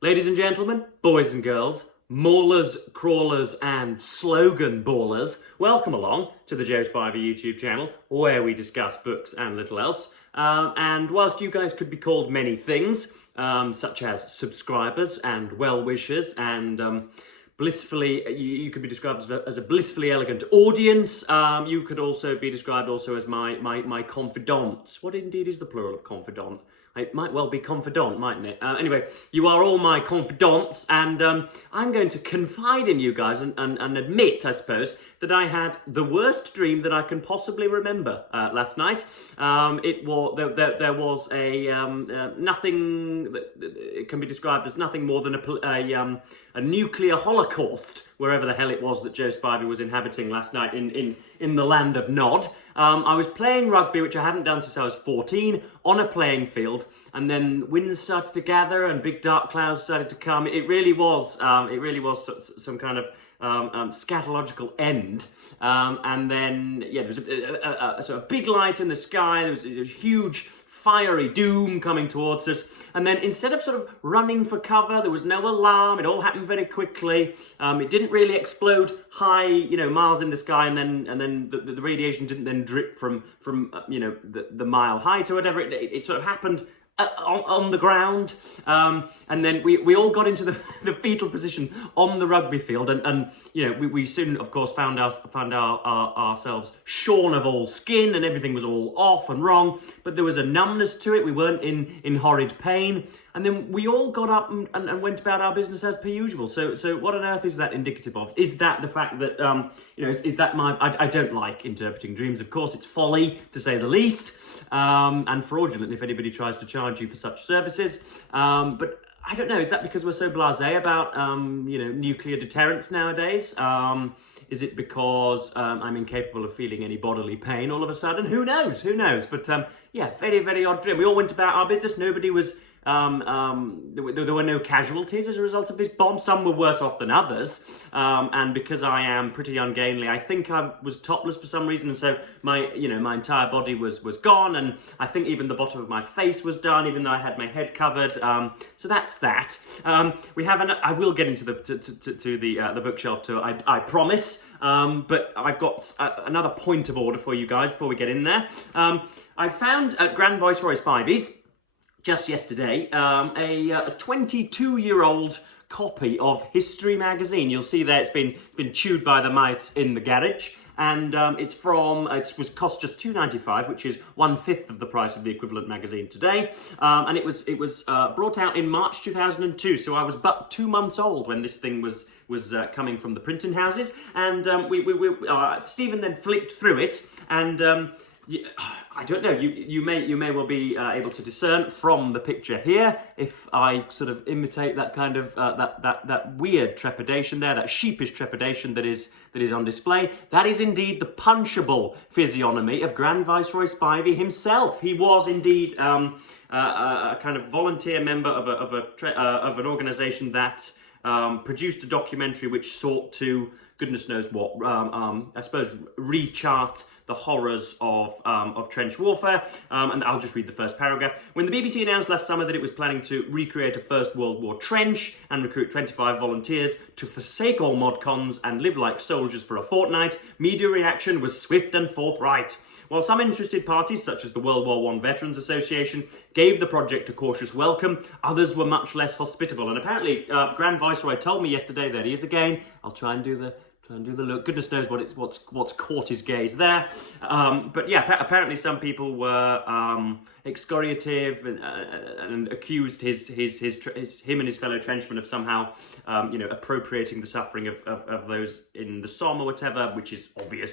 Ladies and gentlemen, boys and girls, maulers, crawlers and slogan ballers, welcome along to the Joe Spivey YouTube channel where we discuss books and little else. And whilst you guys could be called many things, such as subscribers and well-wishers and blissfully, you could be described as a blissfully elegant audience. You could also be described also as my confidants. What indeed is the plural of confidant? It might well be confidant, mightn't it? Anyway, you are all my confidants, and I'm going to confide in you guys and admit, I suppose, that I had the worst dream that I can possibly remember last night. There was nothing that it can be described as nothing more than a nuclear holocaust, wherever the hell it was that Joe Spivey was inhabiting last night in the land of Nod. I was playing rugby, which I hadn't done since I was 14, on a playing field, and then winds started to gather and big dark clouds started to come. It really was some kind of scatological end. And then, yeah, there was a sort of big light in the sky. There was a huge fiery doom coming towards us, and then instead of sort of running for cover, there was no alarm. It all happened very quickly. It didn't really explode high, miles in the sky, and then the radiation didn't then drip from the mile height or whatever. It sort of happened on the ground, and then we all got into the fetal position on the rugby field, and we soon, of course, found ourselves shorn of all skin, and everything was all off and wrong, but there was a numbness to it. We weren't in horrid pain, and then we all got up and went about our business as per usual. So what on earth is that indicative of? Is that the fact that is that I don't like interpreting dreams, of course. It's folly, to say the least, and fraudulent if anybody tries to charge you for such services. But I don't know, is that because we're so blasé about nuclear deterrence nowadays? Is it because I'm incapable of feeling any bodily pain all of a sudden? Who knows? But yeah, very, very odd dream. We all went about our business. Nobody was there were no casualties as a result of this bomb. Some were worse off than others, and because I am pretty ungainly, I think I was topless for some reason, and so my entire body was gone, and I think even the bottom of my face was done, even though I had my head covered. So that's that. We have I will get into the bookshelf tour, I promise. But I've got another point of order for you guys before we get in there. I found at Grand Viceroy Spivey's just yesterday a 22-year-old copy of History magazine. You'll see there it's been chewed by the mice in the garage, and it was cost just £2.95, which is 1/5 of the price of the equivalent magazine today. And it was brought out in March 2002, so I was but 2 months old when this thing was coming from the printing houses, and Stephen then flicked through it, and I don't know. You may well be able to discern from the picture here, if I sort of imitate that kind of that weird trepidation there, that sheepish trepidation that is on display. That is indeed the punchable physiognomy of Grand Viceroy Spivey himself. He was indeed a kind of volunteer member of an organisation that produced a documentary which sought to, goodness knows what, I suppose, rechart the horrors of trench warfare, and I'll just read the first paragraph. When the BBC announced last summer that it was planning to recreate a First World War trench and recruit 25 volunteers to forsake all modcons and live like soldiers for a fortnight, media reaction was swift and forthright. While some interested parties, such as the World War I Veterans Association, gave the project a cautious welcome, others were much less hospitable. And apparently, Grand Viceroy told me yesterday, there he is again. I'll try and do the look. Goodness knows what's caught his gaze there. But yeah, apparently some people were excoriative and accused him and his fellow trenchmen of somehow appropriating the suffering of those in the Somme or whatever, which is obvious.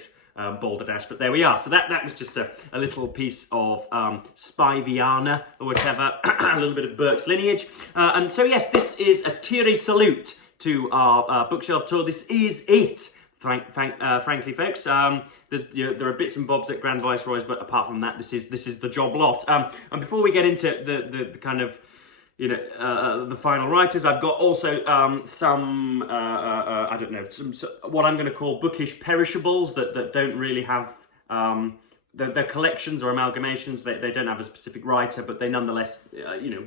Balderdash, but there we are. So that was just a little piece of Spiveynian or whatever, a little bit of Burke's lineage. And so yes, this is a teary salute to our bookshelf tour. This is it, frankly, folks. There are bits and bobs at Grand Viceroy's, but apart from that, this is the job lot. And before we get into the kind of the final writers, I've got also some I don't know, some what I'm going to call bookish perishables that don't really have They're collections or amalgamations. They don't have a specific writer, but they nonetheless,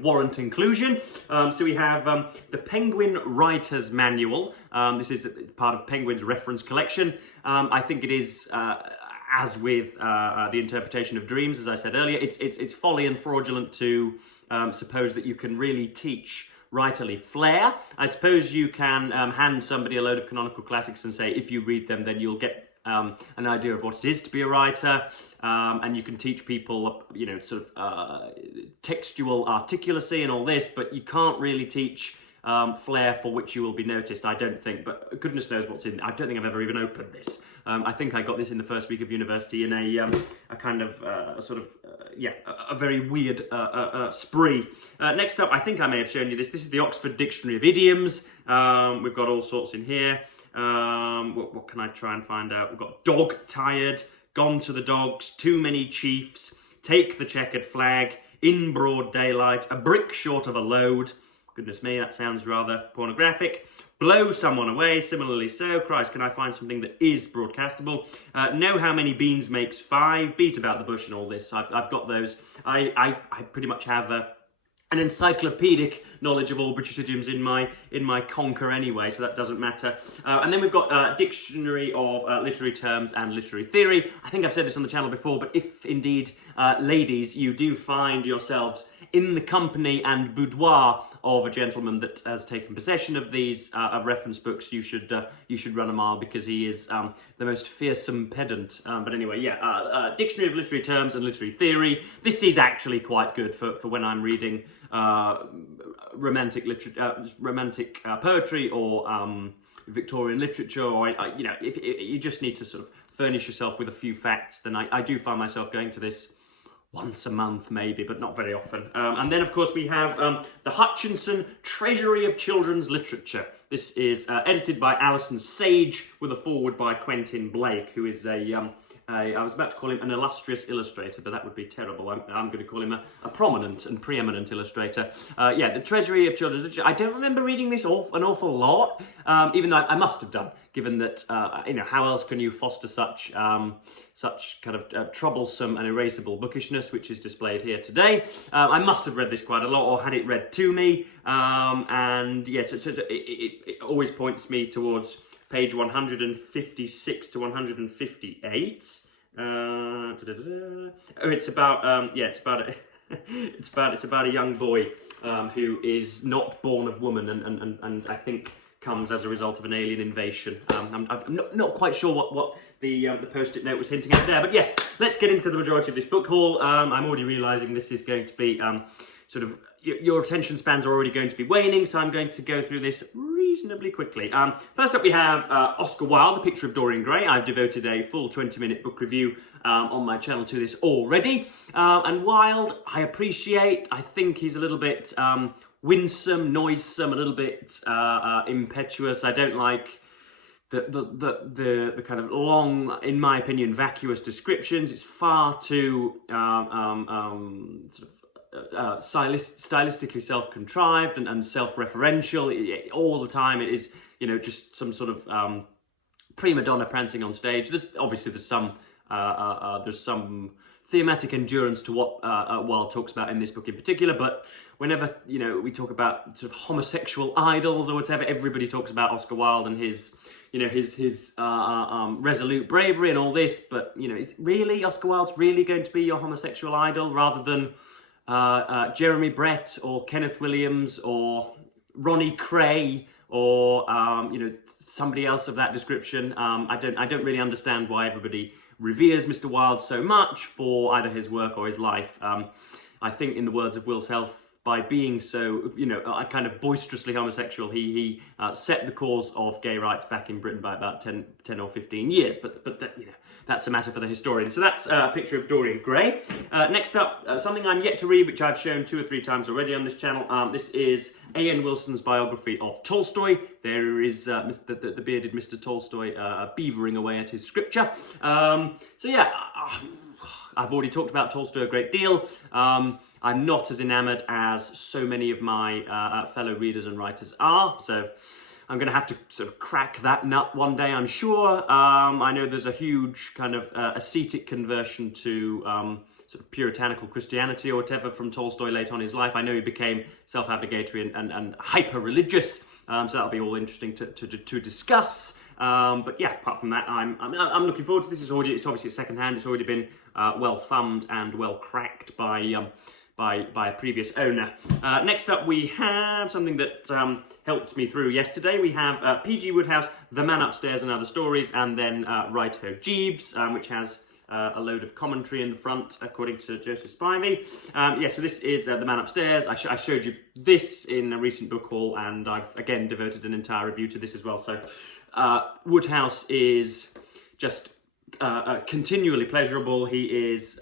warrant inclusion. So we have the Penguin Writer's Manual. This is part of Penguin's reference collection. I think it is, as with the interpretation of dreams, as I said earlier, it's folly and fraudulent to suppose that you can really teach writerly flair. I suppose you can hand somebody a load of canonical classics and say, if you read them, then you'll get an idea of what it is to be a writer, and you can teach people, textual articulacy and all this, but you can't really teach flair for which you will be noticed, I don't think, but goodness knows what's in. I don't think I've ever even opened this. I think I got this in the first week of university in a kind of a very weird spree. Next up, I think I may have shown you this. This is the Oxford Dictionary of Idioms. We've got all sorts in here. What can I try and find out? We've got dog tired, gone to the dogs, too many chiefs, take the checkered flag, in broad daylight, a brick short of a load. Goodness me, that sounds rather pornographic. Blow someone away, similarly so. Christ, can I find something that is broadcastable? Know how many beans makes 5, beat about the bush and all this. I've got those. I pretty much have an encyclopedic knowledge of all British idioms in my conker anyway, so that doesn't matter. And then we've got a dictionary of literary terms and literary theory. I think I've said this on the channel before, but if indeed, ladies, you do find yourselves in the company and boudoir of a gentleman that has taken possession of these reference books, you should run a mile, because he is the most fearsome pedant. But anyway, yeah, Dictionary of Literary Terms and Literary Theory. This is actually quite good for when I'm reading romantic poetry or Victorian literature, or if you just need to sort of furnish yourself with a few facts, then I do find myself going to this once a month maybe, but not very often. And then of course we have the Hutchinson Treasury of Children's Literature. This is edited by Alison Sage with a foreword by Quentin Blake, who is I was about to call him an illustrious illustrator, but that would be terrible. I'm going to call him a prominent and preeminent illustrator. Yeah, the Treasury of Children's Literature. I don't remember reading this an awful lot, even though I must have done, given that, how else can you foster such kind of troublesome and erasable bookishness, which is displayed here today. I must have read this quite a lot, or had it read to me, and yes, it always points me towards page 156 to 158. It's about it's about a young boy who is not born of woman, and I think comes as a result of an alien invasion. I'm not quite sure what the post-it note was hinting at there, but yes, let's get into the majority of this book haul. I'm already realising this is going to be sort of, your attention spans are already going to be waning, so I'm going to go through this reasonably quickly. First up we have Oscar Wilde, The Picture of Dorian Gray. I've devoted a full 20-minute book review on my channel to this already. And Wilde, I appreciate. I think he's a little bit winsome, noisome, a little bit impetuous. I don't like the kind of long, in my opinion, vacuous descriptions. It's far too stylistically self-contrived and self-referential. All the time it is, just some sort of prima donna prancing on stage. There's some thematic endurance to what Wilde talks about in this book in particular, but whenever we talk about sort of homosexual idols or whatever, everybody talks about Oscar Wilde and his resolute bravery and all this. But is really Oscar Wilde's really going to be your homosexual idol, rather than Jeremy Brett or Kenneth Williams or Ronnie Cray or somebody else of that description? I don't really understand why everybody reveres Mr. Wilde so much for either his work or his life. I think, in the words of Will Self, by being so, kind of boisterously homosexual, he set the cause of gay rights back in Britain by about 10 or 15 years. But that, that's a matter for the historian. So that's a picture of Dorian Gray. Next up, something I'm yet to read, which I've shown 2 or 3 times already on this channel. This is A.N. Wilson's biography of Tolstoy. There is the bearded Mr. Tolstoy beavering away at his scripture. So yeah, I've already talked about Tolstoy a great deal. I'm not as enamoured as so many of my fellow readers and writers are, so I'm going to have to sort of crack that nut one day, I'm sure. I know there's a huge kind of ascetic conversion to sort of puritanical Christianity or whatever from Tolstoy late on in his life. I know he became self-abnegatory and hyper-religious, so that'll be all interesting to discuss. But yeah, apart from that, I'm looking forward to this. It's obviously second-hand. It's already been well thumbed and well cracked by a previous owner. Next up, we have something that helped me through yesterday. We have P.G. Wodehouse, The Man Upstairs and Other Stories, and then Righto Jeeves, which has a load of commentary in the front, according to Joseph Spivey. Yeah, so this is The Man Upstairs. I showed you this in a recent book haul, and I've, again, devoted an entire review to this as well. So Wodehouse is just continually pleasurable. He is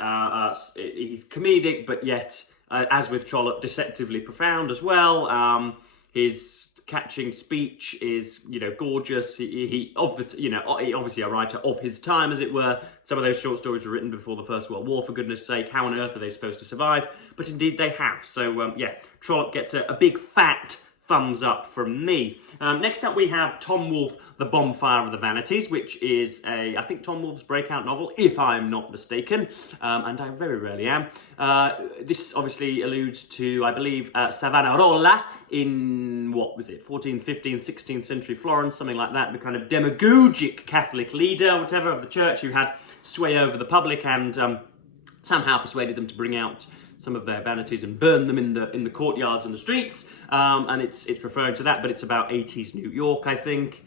he's comedic, but yet, as with Trollope, deceptively profound as well. His catching speech is, gorgeous. He obviously a writer of his time, as it were. Some of those short stories were written before the First World War, for goodness sake. How on earth are they supposed to survive? But indeed they have. So yeah, Trollope gets a big fat thumbs up from me. Next up we have Tom Wolfe, The Bonfire of the Vanities, which is I think Tom Wolfe's breakout novel, if I'm not mistaken, and I very rarely am. This obviously alludes to, I believe, Savonarola in, what was it, 14th, 15th, 16th century Florence, something like that, the kind of demagogic Catholic leader, whatever, of the church, who had sway over the public and somehow persuaded them to bring out some of their vanities and burn them in the courtyards and the streets, and it's referring to that, but it's about 80s New York, I think.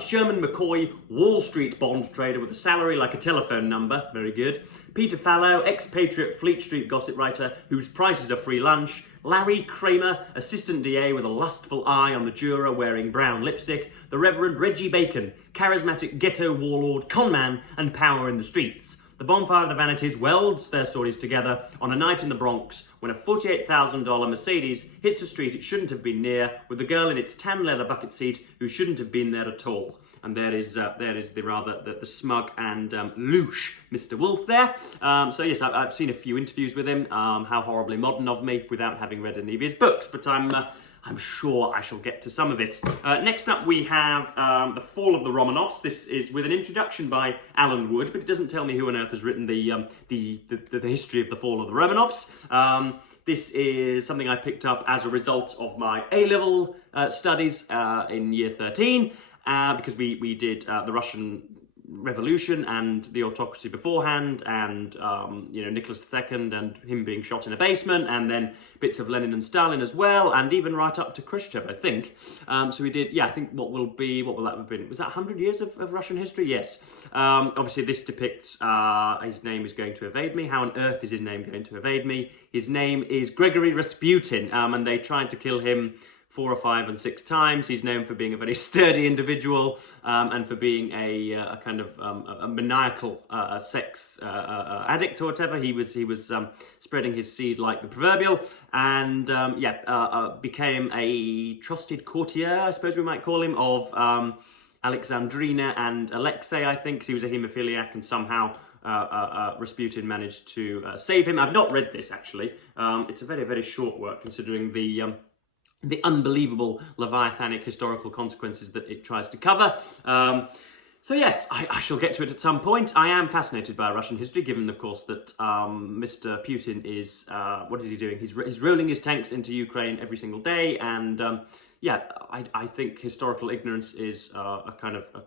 Sherman McCoy, Wall Street bond trader with a salary like a telephone number, very good. Peter Fallow, expatriate Fleet Street gossip writer whose price is a free lunch. Larry Kramer, assistant DA with a lustful eye on the juror wearing brown lipstick. The Reverend Reggie Bacon, charismatic ghetto warlord, conman, and power in the streets. The Bonfire of the Vanities welds their stories together on a night in the Bronx when a $48,000 Mercedes hits a street it shouldn't have been near, with the girl in its tan leather bucket seat who shouldn't have been there at all. And there is the smug and louche Mr. Woolf there. So yes, I've seen a few interviews with him. How horribly modern of me, without having read any of his books, but I'm sure I shall get to some of it. Next up we have The Fall of the Romanovs. This is with an introduction by Alan Wood, but it doesn't tell me who on earth has written the history of the fall of the Romanovs. This is something I picked up as a result of my A-level studies in year 13, because we did the Russian Revolution and the autocracy beforehand, and Nicholas II and him being shot in a basement, and then bits of Lenin and Stalin as well, and even right up to Khrushchev, I think. So we did, yeah, I think what will that have been? Was that 100 years of Russian history? Yes. Obviously this depicts, his name is going to evade me. How on earth is his name going to evade me? His name is Gregory Rasputin, and they tried to kill him 4 or 5 and 6 times. He's known for being a very sturdy individual, and for being a kind of a maniacal sex addict or whatever. He was spreading his seed like the proverbial, and became a trusted courtier, I suppose we might call him, of Alexandrina and Alexei, I think, because he was a haemophiliac, and somehow Rasputin managed to save him. I've not read this, actually. It's a very, very short work, considering the unbelievable Leviathanic historical consequences that it tries to cover. So yes, I shall get to it at some point. I am fascinated by Russian history, given, of course, that Mr. Putin is, what is he doing? He's rolling his tanks into Ukraine every single day, and yeah, I think historical ignorance is a kind of a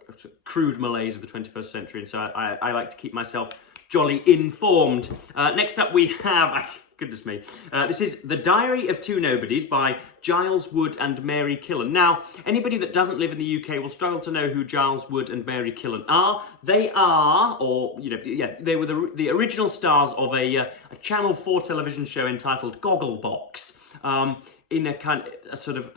crude malaise of the 21st century, and so I like to keep myself jolly informed. Next up we have, goodness me, this is The Diary of Two Nobodies by Giles Wood and Mary Killen. Now, anybody that doesn't live in the UK will struggle to know who Giles Wood and Mary Killen are. They are, or, they were the original stars of a Channel 4 television show entitled Gogglebox. In a kind of sort of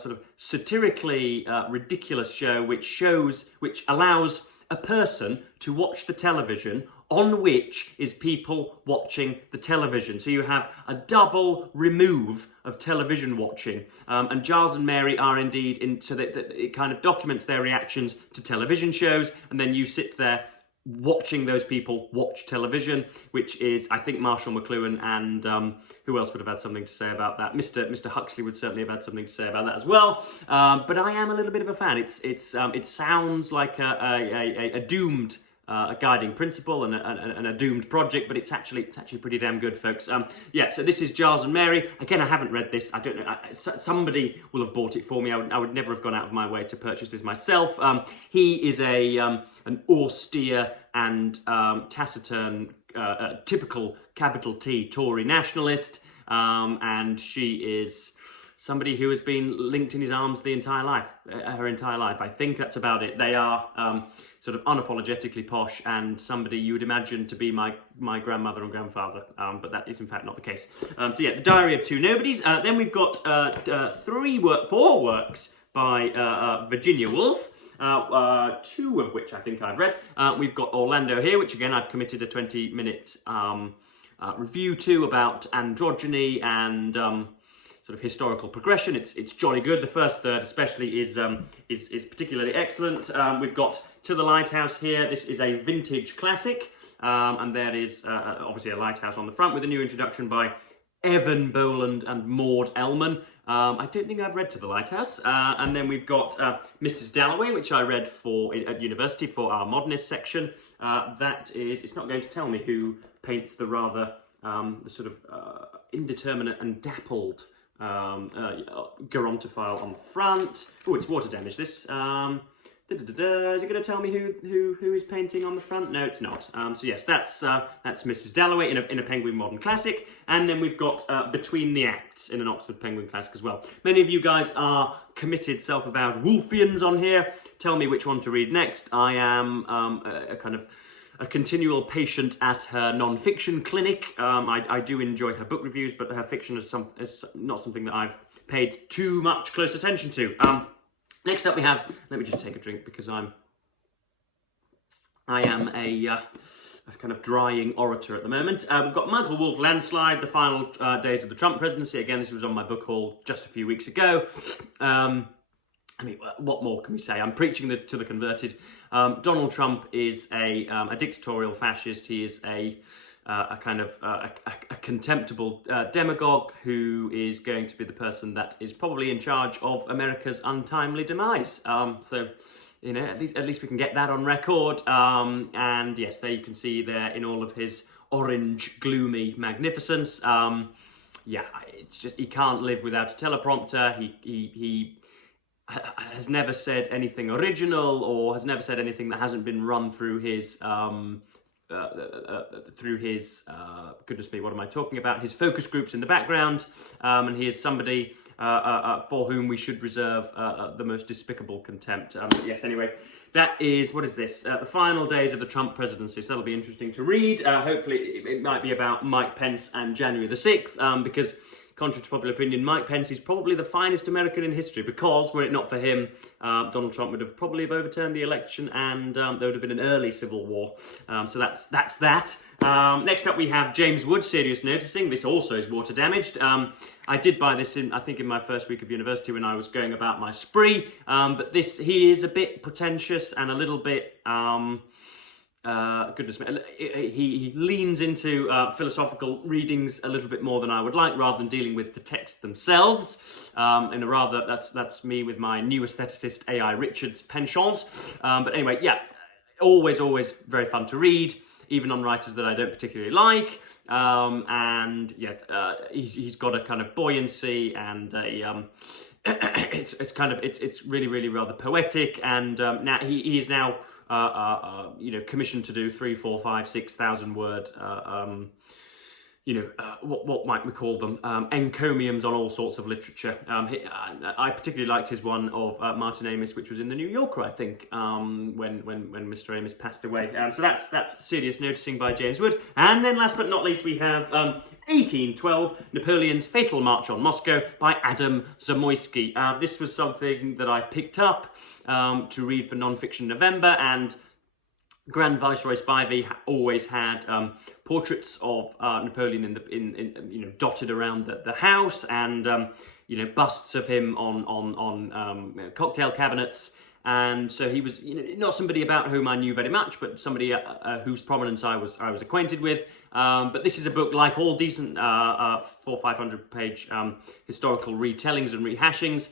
sort of satirically ridiculous show, which allows a person to watch the television on which is people watching the television. So you have a double remove of television watching. And Giles and Mary are indeed so that it kind of documents their reactions to television shows, and then you sit there watching those people watch television, which is, I think, Marshall McLuhan and who else would have had something to say about that? Mr. Huxley would certainly have had something to say about that as well. But I am a little bit of a fan. It sounds like a doomed a guiding principle and a doomed project, but it's actually pretty damn good, folks. Yeah, so this is Giles and Mary. Again, I haven't read this. I don't know. Somebody will have bought it for me. I would never have gone out of my way to purchase this myself. He is an austere and taciturn, typical capital T Tory nationalist, and she is somebody who has been linked in his arms the entire life, her entire life. I think that's about it. They are sort of unapologetically posh and somebody you would imagine to be my grandmother and grandfather, but that is in fact not the case. So yeah, The Diary of Two Nobodies. Then we've got four works by Virginia Woolf. Two of which I think I've read. We've got Orlando here, which again I've committed a 20-minute review to, about androgyny and sort of historical progression. It's jolly good. The first third especially is particularly excellent. We've got To the Lighthouse here. This is a vintage classic, and there is obviously a lighthouse on the front with a new introduction by Evan Boland and Maud Ellman. I don't think I've read To the Lighthouse. And then we've got Mrs. Dalloway, which I read at university for our modernist section. That is, it's not going to tell me who paints the rather the sort of indeterminate and dappled gerontophile on the front. Oh, it's water damage, this. Is it going to tell me who is painting on the front? No, it's not. So yes, that's Mrs. Dalloway in a Penguin Modern Classic, and then we've got Between the Acts in an Oxford Penguin Classic as well. Many of you guys are committed, self-avowed Woolfians on here. Tell me which one to read next. I am a continual patient at her non-fiction clinic. I do enjoy her book reviews, but her fiction is not something that I've paid too much close attention to. Next up we have, let me just take a drink because I am a kind of drying orator at the moment. We've got Michael Wolff, Landslide, the final days of the Trump presidency. Again, this was on my book haul just a few weeks ago. I mean, what more can we say? I'm preaching to the converted. Donald Trump is a dictatorial fascist. He is a contemptible demagogue who is going to be the person that is probably in charge of America's untimely demise. So, you know, at least we can get that on record. And yes, there you can see there in all of his orange, gloomy magnificence. Yeah, it's just, he can't live without a teleprompter. He has never said anything original, or has never said anything that hasn't been run through his goodness me, what am I talking about? His focus groups in the background, and he is somebody for whom we should reserve the most despicable contempt. Yes, anyway, that is, what is this? The final days of the Trump presidency, so that'll be interesting to read. Hopefully it might be about Mike Pence and January the 6th, because contrary to popular opinion, Mike Pence is probably the finest American in history, because were it not for him, Donald Trump would have probably overturned the election, and there would have been an early civil war. So that's that. Next up we have James Wood, Serious Noticing. This also is water damaged. I did buy this I think in my first week of university when I was going about my spree, but he is a bit pretentious and a little bit goodness me, he leans into philosophical readings a little bit more than I would like, rather than dealing with the text themselves. In a rather, that's me with my new aestheticist A.I. Richards penchant. But anyway, yeah, always very fun to read, even on writers that I don't particularly like. And yeah, he's got a kind of buoyancy and a it's really rather poetic. And now he is now commissioned to do 3,000, 4,000, 5,000, 6,000 word, what might we call them? Encomiums on all sorts of literature. I particularly liked his one of Martin Amis, which was in the New Yorker, I think, when Mr. Amis passed away. So that's Serious Noticing by James Wood. And then last but not least, we have 1812, Napoleon's Fatal March on Moscow by Adam Zamoyski. This was something that I picked up to read for Non-Fiction November, and Grand Viceroy Spivey always had portraits of Napoleon in dotted around the house, and busts of him on cocktail cabinets. and so he was, not somebody about whom I knew very much, but somebody whose prominence I was acquainted with. But this is a book, like all decent 400-500 page historical retellings and rehashings,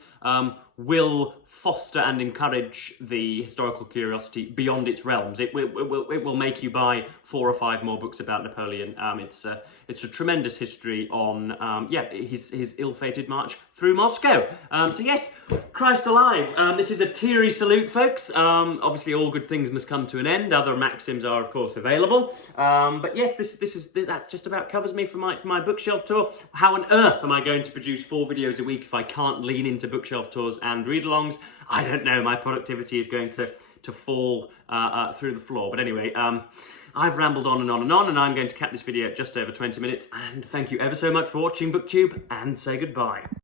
will foster and encourage the historical curiosity beyond its realms. It will make you buy 4 or 5 more books about Napoleon. It's a tremendous history on his ill-fated march through Moscow. So yes, Christ alive, this is a teary salute, folks. Obviously all good things must come to an end. Other maxims are of course available, but yes, that just about covers me for my bookshelf tour. How on earth am I going to produce 4 videos a week if I can't lean into bookshelf tours and read-alongs? I don't know, my productivity is going to fall through the floor. But anyway, I've rambled on and on and on, and I'm going to cap this video at just over 20 minutes, and thank you ever so much for watching BookTube, and say goodbye.